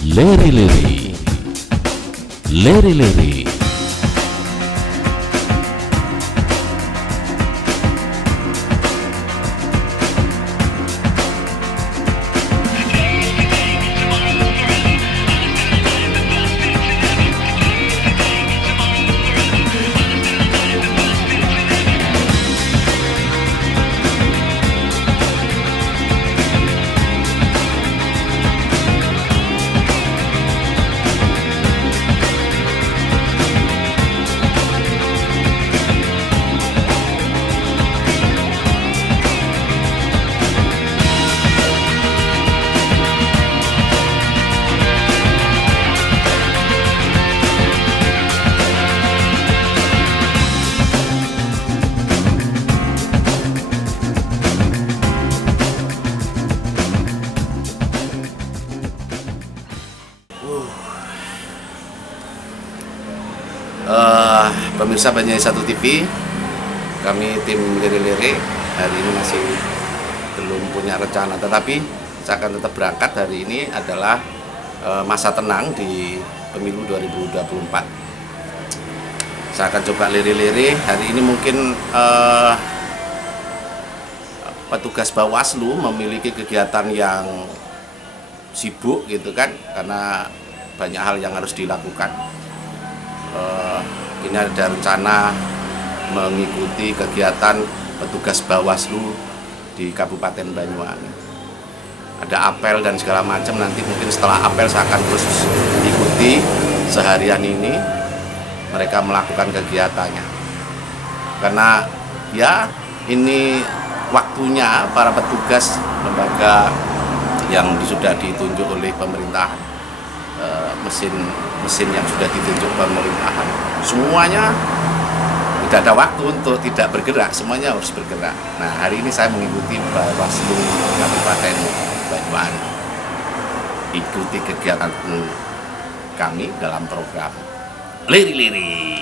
Leri-leri, leri-leri. Pemirsa Banyuwangi 1 TV, kami tim Leri-leri hari ini masih belum punya rencana, tetapi saya akan tetap berangkat. Hari ini adalah masa tenang di pemilu 2024. Saya akan coba Leri-leri hari ini. Mungkin petugas Bawaslu memiliki kegiatan yang sibuk gitu kan, karena banyak hal yang harus dilakukan. Ini ada rencana mengikuti kegiatan petugas Bawaslu di Kabupaten Banyuwangi. Ada apel dan segala macam. Nanti mungkin setelah apel saya akan terus ikuti seharian ini mereka melakukan kegiatannya. Karena ya ini waktunya para petugas lembaga yang sudah ditunjuk oleh pemerintahan, mesin yang sudah ditunjuk pemerintahan, semuanya tidak ada waktu untuk tidak bergerak, semuanya harus bergerak. Nah, hari ini saya mengikuti Bawaslu Kabupaten Banyuwangi, ikuti kegiatan kami dalam program Leri-leri.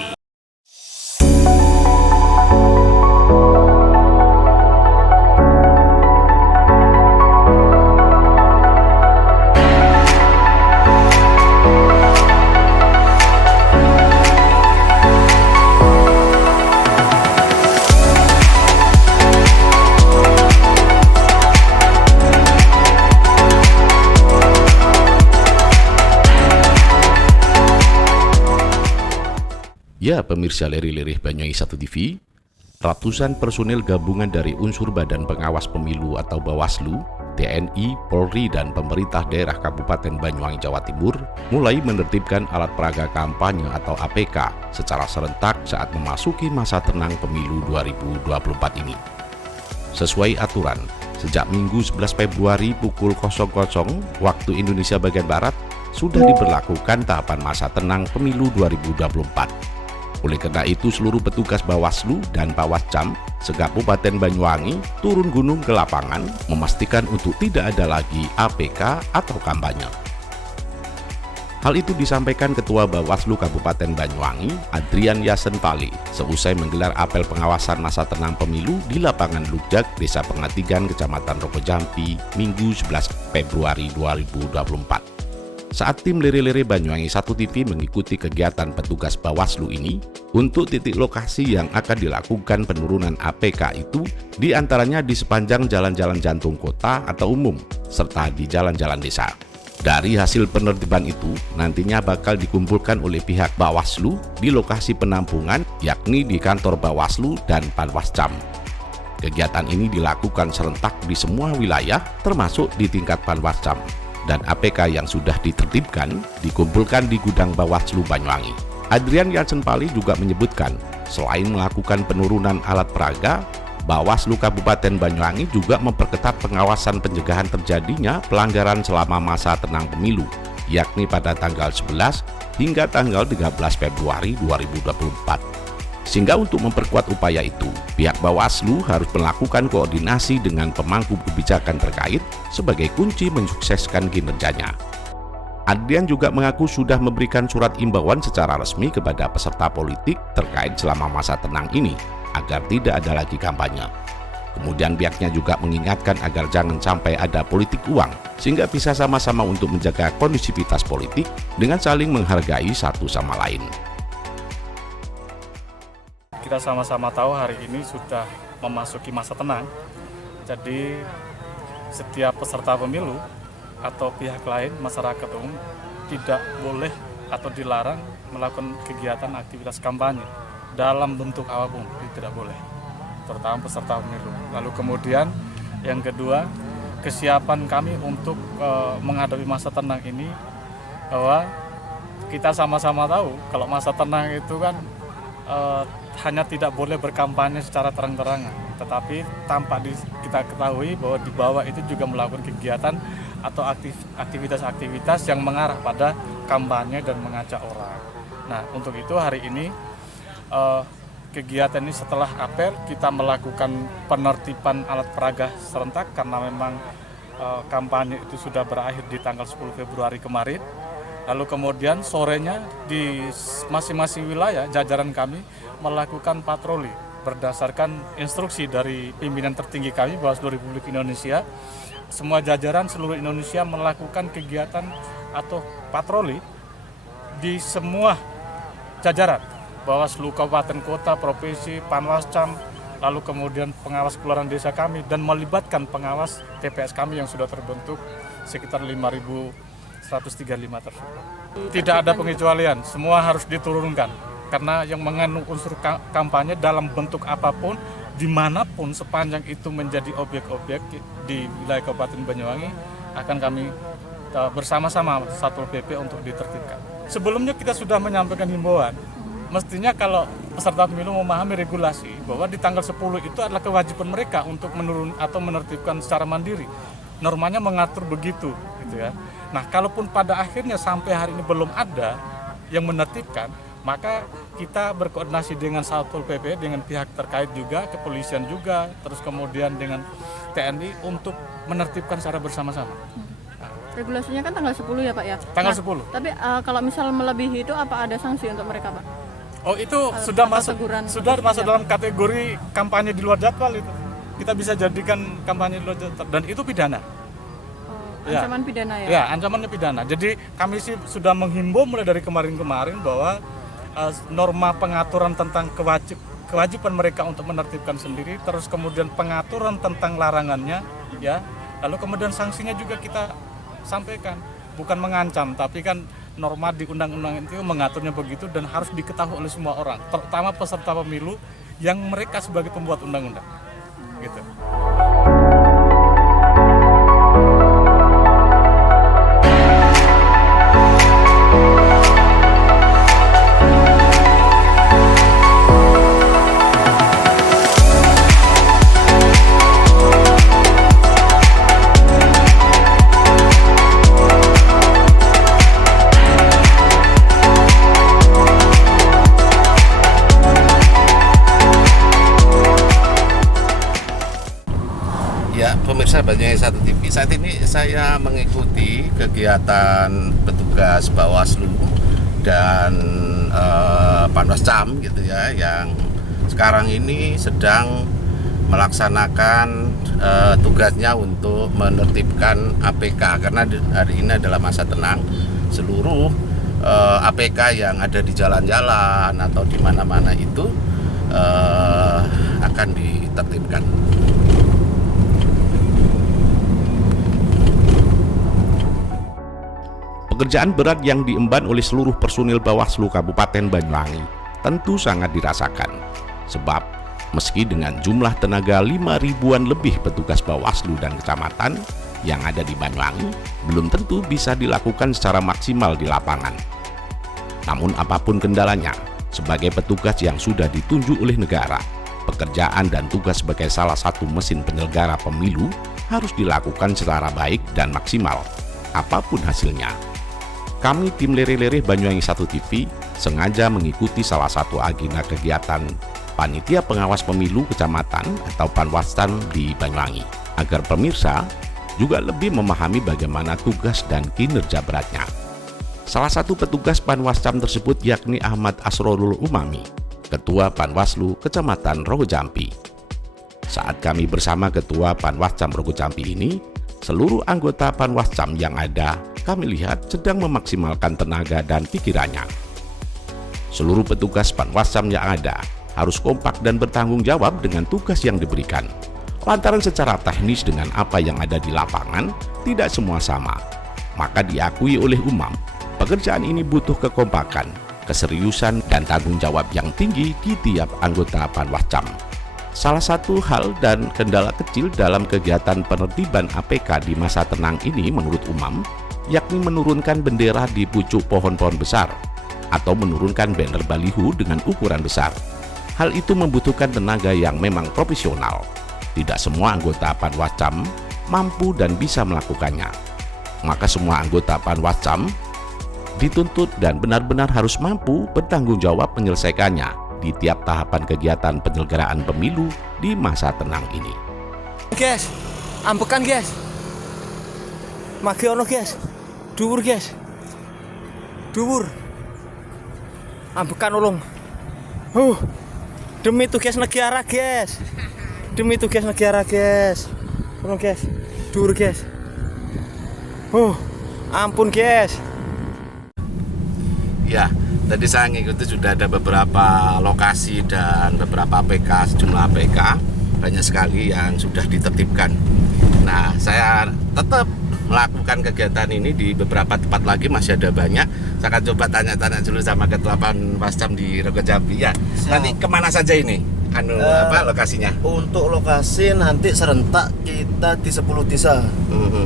Ya, pemirsa Leri-leri Banyuwangi 1 TV, ratusan personil gabungan dari unsur Badan Pengawas Pemilu atau Bawaslu, TNI, Polri, dan pemerintah daerah Kabupaten Banyuwangi, Jawa Timur mulai menertibkan alat peraga kampanye atau APK secara serentak saat memasuki masa tenang pemilu 2024 ini. Sesuai aturan, sejak Minggu 11 Februari pukul 00 waktu Indonesia bagian Barat sudah diberlakukan tahapan masa tenang pemilu 2024. Oleh karena itu, seluruh petugas Bawaslu dan Bawascam se-Kabupaten Banyuwangi turun gunung ke lapangan memastikan untuk tidak ada lagi APK atau kampanye. Hal itu disampaikan Ketua Bawaslu Kabupaten Banyuwangi, Adrian Yasenpali, seusai menggelar apel pengawasan masa tenang pemilu di lapangan Lujak, Desa Pengatigan, Kecamatan Rokojampi, Minggu 11 Februari 2024. Saat tim Leri-leri Banyuwangi 1 TV mengikuti kegiatan petugas Bawaslu ini, untuk titik lokasi yang akan dilakukan penurunan APK itu diantaranya di sepanjang jalan-jalan jantung kota atau umum, serta di jalan-jalan desa. Dari hasil penertiban itu, nantinya bakal dikumpulkan oleh pihak Bawaslu di lokasi penampungan, yakni di kantor Bawaslu dan Panwascam. Kegiatan ini dilakukan serentak di semua wilayah, termasuk di tingkat Panwascam. Dan APK yang sudah ditertibkan dikumpulkan di gudang Bawaslu Banyuwangi. Adrian Yasenpali juga menyebutkan, selain melakukan penurunan alat peraga, Bawaslu Kabupaten Banyuwangi juga memperketat pengawasan pencegahan terjadinya pelanggaran selama masa tenang pemilu, yakni pada tanggal 11 hingga tanggal 13 Februari 2024. Sehingga untuk memperkuat upaya itu, pihak Bawaslu harus melakukan koordinasi dengan pemangku kebijakan terkait sebagai kunci mensukseskan kinerjanya. Adrian juga mengaku sudah memberikan surat imbauan secara resmi kepada peserta politik terkait selama masa tenang ini, agar tidak ada lagi kampanye. Kemudian pihaknya juga mengingatkan agar jangan sampai ada politik uang, sehingga bisa sama-sama untuk menjaga kondusivitas politik dengan saling menghargai satu sama lain. Kita sama-sama tahu hari ini sudah memasuki masa tenang, jadi setiap peserta pemilu atau pihak lain, masyarakat umum, tidak boleh atau dilarang melakukan kegiatan aktivitas kampanye dalam bentuk apapun, tidak boleh, terutama peserta pemilu. Lalu kemudian yang kedua, kesiapan kami untuk menghadapi masa tenang ini, bahwa kita sama-sama tahu kalau masa tenang itu kan hanya tidak boleh berkampanye secara terang-terangan, tetapi tampak kita ketahui bahwa di bawah itu juga melakukan kegiatan atau aktivitas-aktivitas yang mengarah pada kampanye dan mengajak orang. Nah, untuk itu hari ini kegiatan ini setelah apel kita melakukan penertiban alat peraga serentak karena memang kampanye itu sudah berakhir di tanggal 10 Februari kemarin. Lalu kemudian sorenya di masing-masing wilayah jajaran kami melakukan patroli berdasarkan instruksi dari pimpinan tertinggi kami Bawaslu Republik Indonesia. Semua jajaran seluruh Indonesia melakukan kegiatan atau patroli di semua jajaran Bawaslu Kabupaten Kota, Provinsi, Panwascam, lalu kemudian pengawas keluaran desa kami, dan melibatkan pengawas TPS kami yang sudah terbentuk sekitar 5.135 tersebut. Tidak ada pengecualian, semua harus diturunkan karena yang mengandung unsur kampanye dalam bentuk apapun, dimanapun sepanjang itu menjadi objek-objek di wilayah Kabupaten Banyuwangi akan kami bersama-sama Satpol PP untuk ditertibkan. Sebelumnya kita sudah menyampaikan himbauan, mestinya kalau peserta pemilu memahami regulasi bahwa di tanggal 10 itu adalah kewajiban mereka untuk menurun atau menertibkan secara mandiri. Normanya mengatur begitu, gitu ya. Nah, kalaupun pada akhirnya sampai hari ini belum ada yang menertibkan, maka kita berkoordinasi dengan Satpol PP, dengan pihak terkait juga, kepolisian juga, terus kemudian dengan TNI untuk menertibkan secara bersama-sama. Regulasinya kan tanggal 10 ya Pak ya? Tanggal 10. Tapi kalau misal melebihi itu apa ada sanksi untuk mereka Pak? Oh, itu sudah masuk dalam kategori kampanye di luar jadwal itu. Kita bisa jadikan kampanye di luar jadwal dan itu pidana. Ancaman pidana ya? Ya, ancamannya pidana. Jadi kami sih sudah menghimbau mulai dari kemarin-kemarin bahwa norma pengaturan tentang kewajiban mereka untuk menertibkan sendiri, terus kemudian pengaturan tentang larangannya, ya, lalu kemudian sanksinya juga kita sampaikan, bukan mengancam, tapi kan norma di undang-undang itu mengaturnya begitu dan harus diketahui oleh semua orang, terutama peserta pemilu yang mereka sebagai pembuat undang-undang, gitu. Ya, pemirsa Banyuwangi 1 TV, saat ini saya mengikuti kegiatan petugas Bawaslu dan Panwascam gitu ya, yang sekarang ini sedang melaksanakan tugasnya untuk menertibkan APK, karena hari ini adalah masa tenang. Seluruh APK yang ada di jalan-jalan atau di mana-mana itu akan ditertibkan. Pekerjaan berat yang diemban oleh seluruh personil Bawaslu Kabupaten Banyuwangi tentu sangat dirasakan. Sebab meski dengan jumlah tenaga 5.000-an lebih petugas Bawaslu dan kecamatan yang ada di Banyuwangi, belum tentu bisa dilakukan secara maksimal di lapangan. Namun apapun kendalanya, sebagai petugas yang sudah ditunjuk oleh negara, pekerjaan dan tugas sebagai salah satu mesin penyelenggara pemilu harus dilakukan secara baik dan maksimal, apapun hasilnya. Kami tim Lere-Lere Banyuwangi 1 TV sengaja mengikuti salah satu agenda kegiatan Panitia Pengawas Pemilu Kecamatan atau Panwascam di Banyuwangi, agar pemirsa juga lebih memahami bagaimana tugas dan kinerja beratnya. Salah satu petugas Panwascam tersebut yakni Ahmad Asrorul Umami, Ketua Panwaslu Kecamatan Rogo Jampi. Saat kami bersama Ketua Panwascam Rogo Jampi ini, seluruh anggota Panwascam yang ada kami lihat sedang memaksimalkan tenaga dan pikirannya. Seluruh petugas Panwascam yang ada harus kompak dan bertanggung jawab dengan tugas yang diberikan. Lantaran secara teknis dengan apa yang ada di lapangan tidak semua sama. Maka diakui oleh umum, pekerjaan ini butuh kekompakan, keseriusan, dan tanggung jawab yang tinggi di tiap anggota Panwascam. Salah satu hal dan kendala kecil dalam kegiatan penertiban APK di masa tenang ini menurut umum, yakni menurunkan bendera di pucuk pohon-pohon besar atau menurunkan banner baliho dengan ukuran besar. Hal itu membutuhkan tenaga yang memang profesional. Tidak semua anggota Panwascam mampu dan bisa melakukannya. Maka semua anggota Panwascam dituntut dan benar-benar harus mampu bertanggung jawab menyelesaikannya di tiap tahapan kegiatan penyelenggaraan pemilu di masa tenang ini. Guys, ambekan guys. Mage ono guys. Dhuwur guys. Dhuwur. Ambekan ulung. Demi tugas negara guys. Demi tugas negara guys. Ulung guys. Dhuwur guys. Ampun guys. Ya, tadi saya ngikuti sudah ada beberapa lokasi dan beberapa APK, sejumlah APK, banyak sekali yang sudah ditertibkan. Nah, saya tetap melakukan kegiatan ini di beberapa tempat lagi, masih ada banyak. Saya akan coba tanya-tanya dulu sama Ketua Panwascam di Rogo Jampi. Ya, nanti kemana saja ini? Lokasinya? Untuk lokasi nanti serentak kita di 10 desa.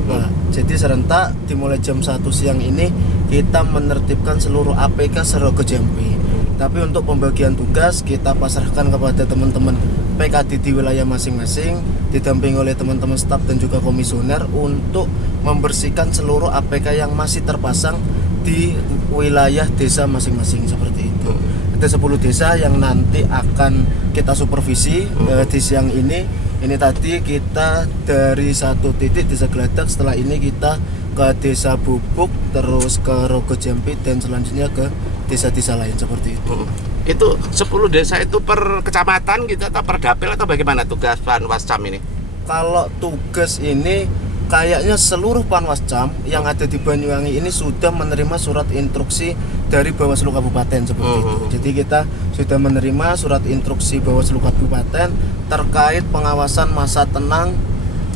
Nah, jadi serentak dimulai jam 1 siang ini kita menertibkan seluruh APK se-Rogo Jampi. Tapi untuk pembagian tugas kita pasrahkan kepada teman-teman PKD di wilayah masing-masing, didampingi oleh teman-teman staf dan juga komisioner untuk membersihkan seluruh APK yang masih terpasang di wilayah desa masing-masing seperti itu. Ada 10 desa yang nanti akan kita supervisi di siang ini. Ini tadi kita dari satu titik desa Geladak, setelah ini kita ke desa Bubuk, terus ke Rogo Jampi, dan selanjutnya ke desa-desa lain seperti itu. Itu 10 desa itu per kecamatan gitu atau per dapil atau bagaimana tugas Panwascam ini? Kalau tugas ini kayaknya seluruh Panwascam yang ada di Banyuwangi ini sudah menerima surat instruksi dari Bawaslu Kabupaten seperti itu. Jadi kita sudah menerima surat instruksi Bawaslu Kabupaten terkait pengawasan masa tenang,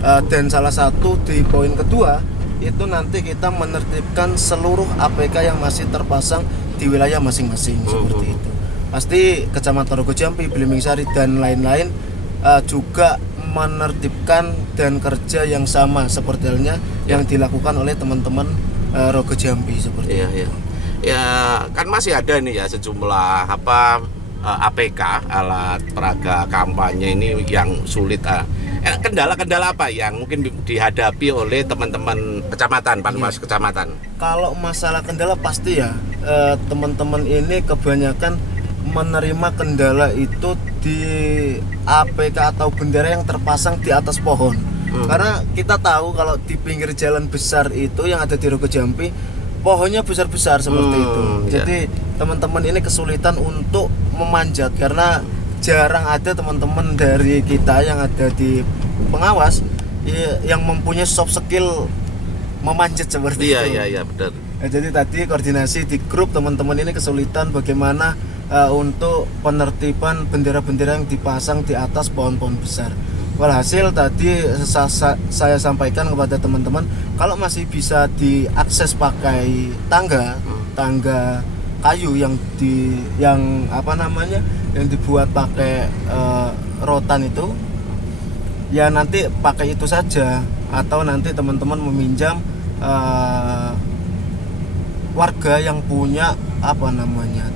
dan salah satu di poin kedua itu nanti kita menertibkan seluruh APK yang masih terpasang di wilayah masing-masing seperti itu. Pasti Kecamatan Rogo Jampi, Blimbing-Sari dan lain-lain juga menertibkan dan kerja yang sama seperti halnya yang dilakukan oleh teman-teman Rogo Jampi seperti itu. Ya, kan masih ada nih ya sejumlah APK, alat peraga kampanye ini yang sulit. Kendala-kendala apa yang mungkin dihadapi oleh teman-teman kecamatan, Panwas kecamatan? Kalau masalah kendala pasti ya, teman-teman ini kebanyakan menerima kendala itu di APK atau bendera yang terpasang di atas pohon. Karena kita tahu kalau di pinggir jalan besar itu yang ada di Rogo Jampi, pohonnya besar-besar seperti itu. Jadi teman-teman ini kesulitan untuk memanjat karena jarang ada teman-teman dari kita yang ada di pengawas yang mempunyai soft skill memanjat seperti itu. Iya, benar. Nah, jadi tadi koordinasi di grup teman-teman ini kesulitan bagaimana untuk penertiban bendera-bendera yang dipasang di atas pohon-pohon besar. Walhasil tadi saya sampaikan kepada teman-teman kalau masih bisa diakses pakai tangga kayu yang dibuat pakai rotan itu, ya nanti pakai itu saja, atau nanti teman-teman meminjam warga yang punya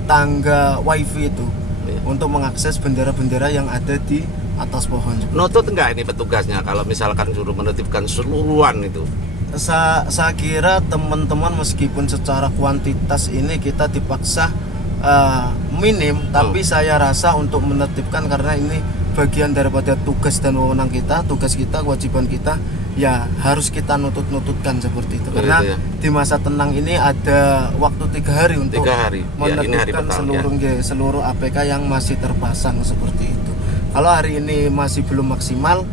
tangga wifi itu untuk mengakses bendera-bendera yang ada di atas pohon. Notut enggak ini petugasnya kalau misalkan suruh menertibkan seluruhan itu? Saya kira teman-teman meskipun secara kuantitas ini kita dipaksa minim, tapi saya rasa untuk menertibkan karena ini bagian daripada tugas dan wewenang kita, tugas kita, kewajiban kita, ya harus kita nututkan seperti itu. Karena di masa tenang ini ada waktu 3 hari untuk menertibkan seluruh APK yang masih terpasang seperti itu. Kalau hari ini masih belum maksimal,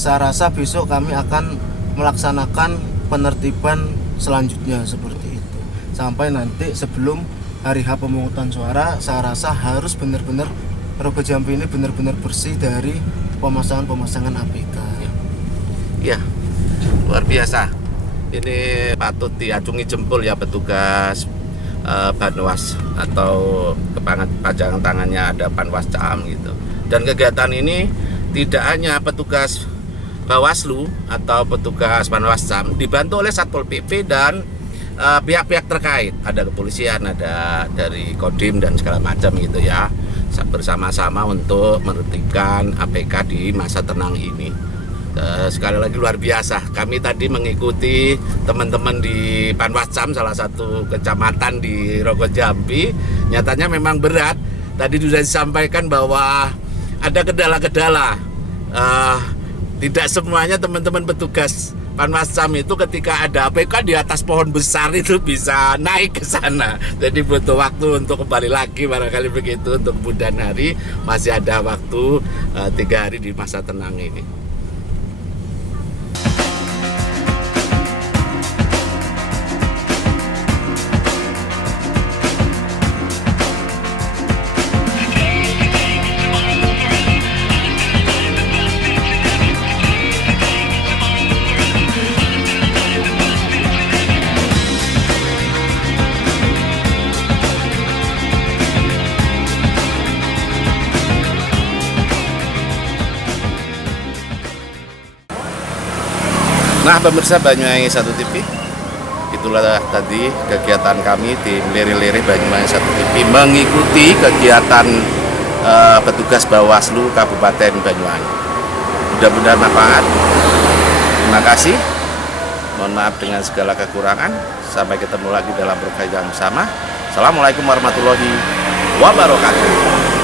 saya rasa besok kami akan melaksanakan penertiban selanjutnya seperti itu. Sampai nanti sebelum hari H pemungutan suara, saya rasa harus benar-benar Rogo Jampi ini benar-benar bersih dari pemasangan APK. Ya, luar biasa. Ini patut diacungi jempol ya petugas Banwas atau kepanjangan tangannya ada Panwascam gitu. Dan kegiatan ini tidak hanya petugas Bawaslu atau petugas Panwascam, dibantu oleh Satpol PP dan pihak-pihak terkait. Ada kepolisian, ada dari Kodim dan segala macam gitu ya. Bersama-sama untuk menertibkan APK di masa tenang ini. Sekali lagi luar biasa. Kami tadi mengikuti teman-teman di Panwascam, salah satu kecamatan di Rogo Jampi. Nyatanya memang berat. Tadi sudah disampaikan bahwa ada kendala-kendala. Tidak semuanya teman-teman petugas Panwascam itu ketika ada APK di atas pohon besar itu bisa naik ke sana. Jadi butuh waktu untuk kembali lagi, barangkali begitu. Untuk kemudian hari masih ada waktu 3 hari di masa tenang ini. Nah, pemirsa Banyuwangi 1 TV, itulah tadi kegiatan kami tim Lirih-Lirih Banyuwangi 1 TV mengikuti kegiatan petugas Bawaslu Kabupaten Banyuwangi. Mudah-mudahan manfaat. Terima kasih. Mohon maaf dengan segala kekurangan. Sampai ketemu lagi dalam program yang sama. Assalamualaikum warahmatullahi wabarakatuh.